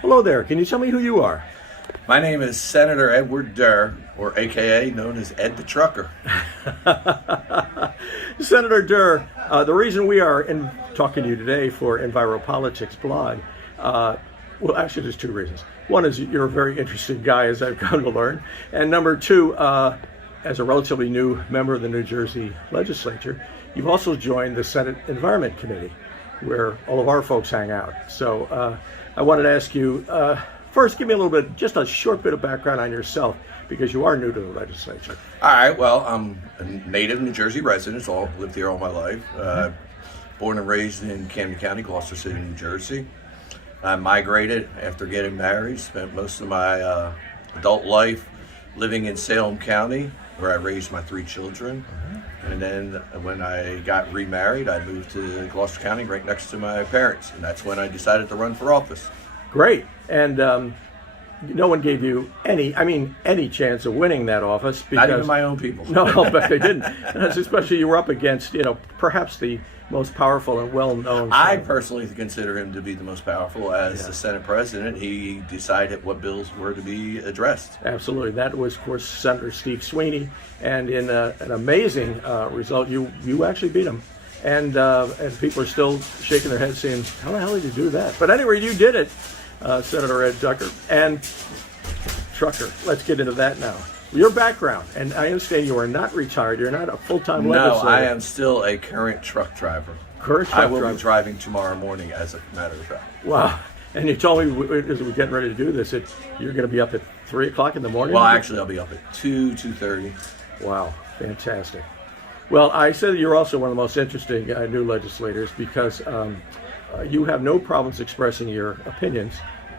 Hello there. Can you tell me who you are? My name is Senator Edward Durr, or AKA known as Ed the Trucker. Senator Durr, the reason we are talking to you today for EnviroPolitics blog, well, actually, there's two reasons. One is you're a very interesting guy, as I've come to learn. And number two, as a relatively new member of the New Jersey legislature, you've also joined the Senate Environment Committee, where all of our folks hang out. So I wanted to ask you, first, give me a little bit, just a short bit of background on yourself, because you are new to the legislature. All right, well, I'm a native New Jersey resident, so I've lived here all my life. Born and raised in Camden County, Gloucester City, New Jersey. I migrated after getting married, spent most of my adult life living in Salem County, where I raised my three children. And then when I got remarried, I moved to Gloucester County, right next to my parents. And that's when I decided to run for office. Great. And no one gave you any chance of winning that office. Because, not even my own people. No, I'll bet they didn't. Especially you were up against, perhaps the most powerful and well-known. I personally consider him to be the most powerful. As the Senate president, he decided what bills were to be addressed. Absolutely. That was, of course, Senator Steve Sweeney. And in an amazing result, you actually beat him. And people are still shaking their heads saying, how the hell did you do that? But anyway, you did it, Senator Ed Tucker. And Trucker, let's get into that now. Your background, and I understand you are not retired. You're not a full-time legislator. No, I am still a current truck driver. I will be driving tomorrow morning, as a matter of fact. Wow. And you told me, as we're getting ready to do this, you're going to be up at 3 o'clock in the morning? Well, actually, I'll be up at 2:30. Wow, fantastic. Well, I said you're also one of the most interesting new legislators because you have no problems expressing your opinions,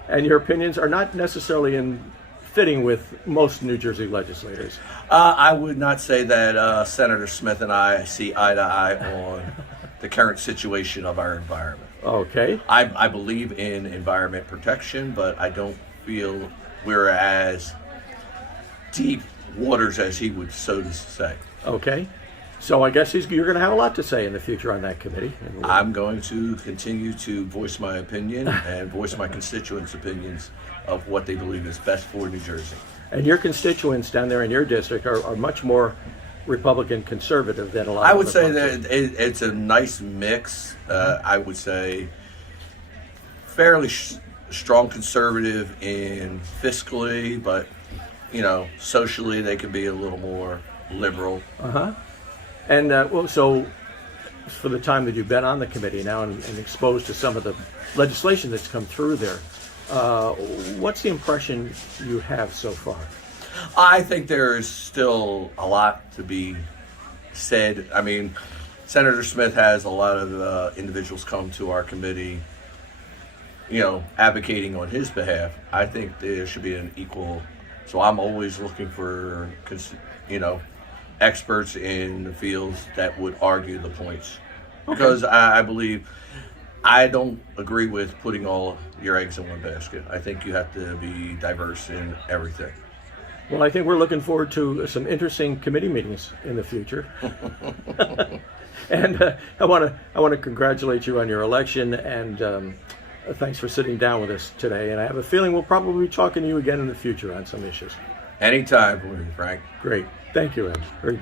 and your opinions are not necessarily fitting with most New Jersey legislators. I would not say that Senator Smith and I see eye to eye on the current situation of our environment. Okay. I believe in environment protection, but I don't feel we're as deep waters as he would so to say. Okay. So I guess you're going to have a lot to say in the future on that committee. I'm going to continue to voice my opinion and voice my constituents' opinions of what they believe is best for New Jersey. And your constituents down there in your district are much more Republican conservative than a lot of I would say that it's a nice mix. I would say fairly strong conservative in fiscally, but socially they can be a little more liberal. And so for the time that you've been on the committee now and exposed to some of the legislation that's come through there, what's the impression you have so far? I think there is still a lot to be said. I mean, Senator Smith has a lot of individuals come to our committee, advocating on his behalf. I think there should be an equal. So I'm always looking for, experts in the fields that would argue the points. Because I believe, I don't agree with putting all your eggs in one basket. I think you have to be diverse in everything. Well, I think we're looking forward to some interesting committee meetings in the future. And I want to congratulate you on your election, and thanks for sitting down with us today. And I have a feeling we'll probably be talking to you again in the future on some issues. Anytime, Frank. Great. Thank you, Ed. Very good.